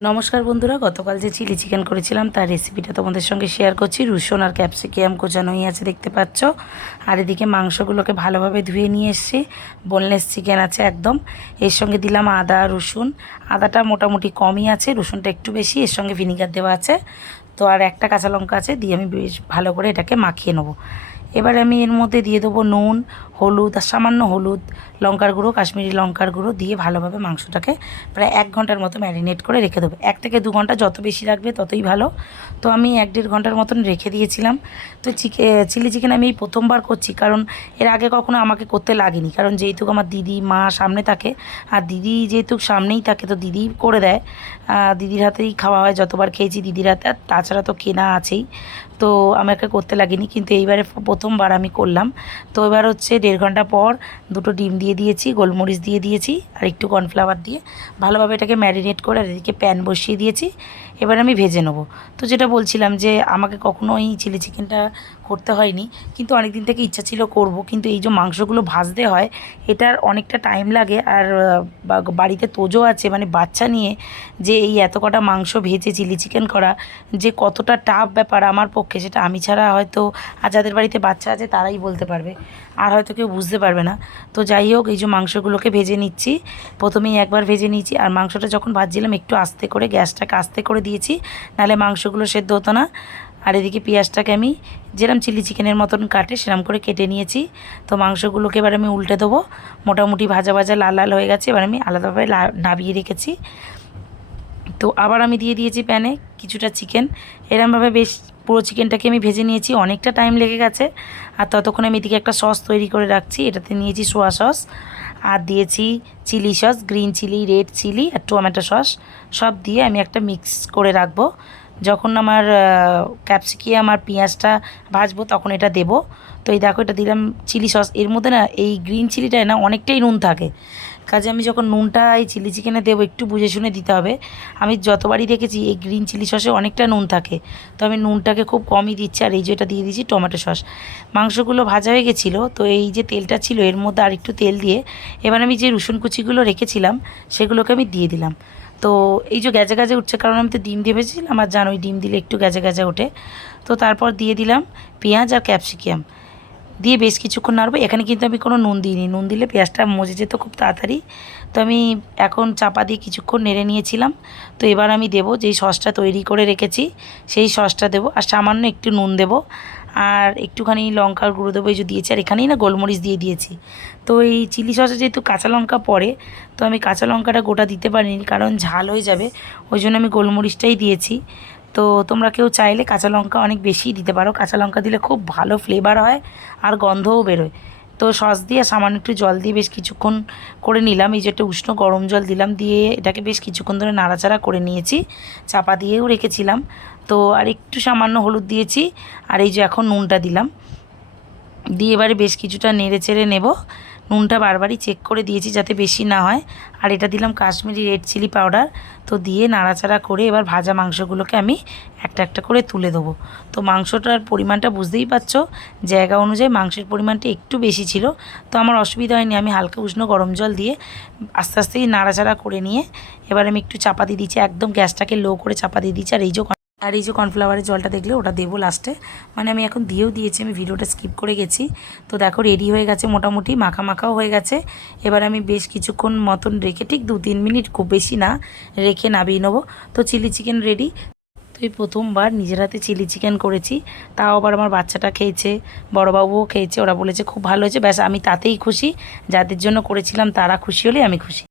নমস্কার বন্ধুরা, গতকাল যে চিলি চিকেন করেছিলাম তার রেসিপিটা তোমাদের সঙ্গে শেয়ার করছি। রসুন আর ক্যাপসিকাম কোচানোই আছে দেখতে পাচ্ছ। আর এদিকে মাংসগুলোকে ভালোভাবে ধুয়ে নিয়ে এসেছি। বোনলেস চিকেন আছে একদম। এর সঙ্গে দিলাম আদা রসুন। আদাটা মোটামুটি কমই আছে, রসুনটা একটু বেশি। এর সঙ্গে ভিনিগার দেওয়া আছে। তো আর একটা কাঁচা লঙ্কা আছে, দিয়ে আমি বেশ ভালো করে এটাকে মাখিয়ে নেবো। এবারে আমি এর মধ্যে দিয়ে দেবো নুন, হলুদ আর সামান্য হলুদ, লঙ্কার গুঁড়ো, কাশ্মীরি লঙ্কার গুঁড়ো দিয়ে ভালোভাবে মাংসটাকে প্রায় 1 ঘন্টার মতো ম্যারিনেট করে রেখে দেবো। 1 থেকে 2 ঘন্টা, যত বেশি রাখবে ততই ভালো। তো আমি 1-1.5 ঘন্টার মতন রেখে দিয়েছিলাম। তো চিলি চিকেন আমি এই প্রথমবার করছি, কারণ এর আগে কখনো আমাকে করতে লাগেনি। কারণ যেহেতু আমার দিদি মা সামনে থাকে, আর দিদি যেহেতু সামনেই থাকে তো দিদি করে দেয়। দিদির হাতেই খাওয়া হয়, যতবার খেয়েছি দিদির হাতে। আর তাছাড়া তো কেনা আছেই, তো আমাকে করতে লাগেনি। কিন্তু এইবারে প্রথমবার আমি করলাম। তো এবার হচ্ছে 1.5 ঘন্টা পর 2টো ডিম দিয়ে দিয়েছি, গোলমরিচ দিয়ে দিয়েছি আর একটু কর্নফ্লাওয়ার দিয়ে ভালোভাবে এটাকে ম্যারিনেট করে আর এদিকে প্যান বসিয়ে দিয়েছি। এবার আমি ভেজে নেবো। তো যেটা বলছিলাম যে আমাকে কখনো এই চিলি চিকেনটা করতে হয়নি, কিন্তু অনেক দিন থেকে ইচ্ছা ছিল করব। কিন্তু এই যে মাংসগুলো ভাজতে হয়, এটার অনেকটা টাইম লাগে। আর বাড়িতে তোজো আছে, মানে বাচ্চা নিয়ে যে এই এত কটা মাংস ভেজে চিলি চিকেন করা যে কতটা টাফ ব্যাপার আমার পক্ষে, সেটা আমি ছাড়া হয়তো আর যাদের বাড়িতে বাচ্চা আছে তারাই বলতে পারবে, আর হয়তো কেউ বুঝতে পারবে না। তো যাই হোক, এই যে মাংসগুলোকে ভেজে নিচ্ছি। প্রথমেই একবার ভেজে নিয়েছি, আর মাংসটা যখন ভাজছিলাম একটু আস্তে করে, গ্যাসটাকে আস্তে করে দিয়েছি, নাহলে মাংসগুলো সেদ্ধ হতো না। আর এদিকে পেঁয়াজটাকে আমি যেরকম চিলি চিকেনের মতন কাটে সেরকম করে কেটে নিয়েছি। তো মাংসগুলোকে এবার আমি উল্টে দেবো। মোটামুটি ভাজা ভাজা লাল লাল হয়ে গেছে, এবার আমি আলাদাভাবে নাবিয়ে রেখেছি। তো আবার আমি দিয়ে দিয়েছি প্যানে কিছুটা চিকেন। এরমভাবে বেশ পুরো চিকেনটাকে আমি ভেজে নিয়েছি, অনেকটা টাইম লেগে গেছে। আর ততক্ষণে আমি এদিকে একটা সস তৈরি করে রাখছি। এটাতে নিয়েছি সোয়া সস, আর দিয়েছি chilli sauce, green chilli, red chilli আর টমেটো সস। সব দিয়ে আমি একটা মিক্স করে রাখবো। যখন আমার ক্যাপসিকাম আর পেঁয়াজটা ভাজবো তখন এটা দেবো। তো এই দেখো, এটা দিলাম চিলি সস। এর মধ্যে না এই গ্রিন চিলিটায় না অনেকটাই নুন থাকে, কাজে আমি যখন নুনটা এই চিলি চিকেনে দেবো একটু বুঝে শুনে দিতে হবে। আমি যতবারই দেখেছি এই গ্রিন চিলি সসে অনেকটা নুন থাকে, তো আমি নুনটাকে খুব কমই দিচ্ছি। আর এই যে এটা দিয়ে দিচ্ছি টমেটো সস। মাংসগুলো ভাজা হয়ে গেছিলো, তো এই যে তেলটা ছিল এর মধ্যে আর একটু তেল দিয়ে এবার আমি যে রসুন কুচিগুলো রেখেছিলাম সেগুলোকে আমি দিয়ে দিলাম। তো এই যে গ্যাজে গ্যাজে উঠছে, কারণ আমি তো ডিম দিয়ে ভেজেছিলাম, আর জানোই ডিম দিলে একটু গ্যাজে গ্যাজে ওঠে। তো তারপর দিয়ে দিলাম পেঁয়াজ আর ক্যাপসিকাম, দিয়ে বেশ কিছুক্ষণ নাড়বো। এখানে কিন্তু আমি কোনো নুন দিইনি, নুন দিলে পেঁয়াজটা মজে যেত খুব তাড়াতাড়ি। তো আমি এখন চাপা দিয়ে কিছুক্ষণ নেড়ে নিয়েছিলাম। তো এবার আমি দেবো যেই সসটা তৈরি করে রেখেছি সেই সসটা দেবো, আর সামান্য একটু নুন দেবো, আর একটুখানি লঙ্কার গুঁড়ো দেবো। এই যে দিয়েছি, আর এখানেই না গোলমরিচ দিয়ে দিয়েছি। তো এই চিলি সসে যেহেতু কাঁচা লঙ্কা পড়ে, তো আমি কাঁচা লঙ্কাটা গোটা দিতে পারিনি, কারণ ঝাল হয়ে যাবে, ওই জন্য আমি গোলমরিচটাই দিয়েছি। তো তোমরা কেউ চাইলে কাঁচা লঙ্কা অনেক বেশিই দিতে পারো, কাঁচা লঙ্কা দিলে খুব ভালো ফ্লেভার হয় আর গন্ধও বেরোয়। তো সস দিয়ে সামান্য একটু জল দিয়ে বেশ কিছুক্ষণ করে নিলাম। এই যে একটা উষ্ণ গরম জল দিলাম, দিয়ে এটাকে বেশ কিছুক্ষণ ধরে নাড়াচাড়া করে নিয়েছি, চাপা দিয়েও রেখেছিলাম। তো আর একটু সামান্য হলুদ দিয়েছি, আর এই যে এখন নুনটা দিলাম, দিয়ে এবারে বেশ কিছুটা নেড়ে চেড়ে নেব। নুনটা বারবারই চেক করে দিয়েছি যাতে বেশি না হয়। আর এটা দিলাম কাশ্মীরি রেড চিলি পাউডার। তো দিয়ে নাড়াচাড়া করে এবার ভাজা মাংসগুলোকে আমি একটা একটা করে তুলে দেবো। তো মাংসটার পরিমাণটা বুঝতেই পারছো, জায়গা অনুযায়ী মাংসের পরিমাণটা একটু বেশি ছিল। তো আমার অসুবিধা হয়নি, আমি হালকা উষ্ণ গরম জল দিয়ে আস্তে আস্তেই নাড়াচাড়া করে নিয়ে এবার আমি একটু চাপা দিয়ে দিচ্ছি, একদম গ্যাসটাকে লো করে চাপা দিয়ে দিচ্ছি। আর এই যে কর্নফ্লাওয়ারের জলটা দেখলে ওটা দেবো লাস্টে, মানে আমি এখন দিয়েও দিয়েছি, আমি ভিডিওটা স্কিপ করে গেছি। তো দেখো রেডি হয়ে গেছে, মোটামুটি মাখা মাখাও হয়ে গেছে। এবার আমি বেশ কিছুক্ষণ মতন রেখে, ঠিক 2-3 মিনিট, খুব বেশি না, রেখে নামিয়ে নেবো। তো চিলি চিকেন রেডি। তো এই প্রথমবার নিজের হাতে চিলি চিকেন করেছি, তাও আবার আমার বাচ্চাটা খেয়েছে, বড়োবাবুও খেয়েছে, ওরা বলেছে খুব ভালো হয়েছে। ব্যাস আমি তাতেই খুশি, যাদের জন্য করেছিলাম তারা খুশি হলেই আমি খুশি।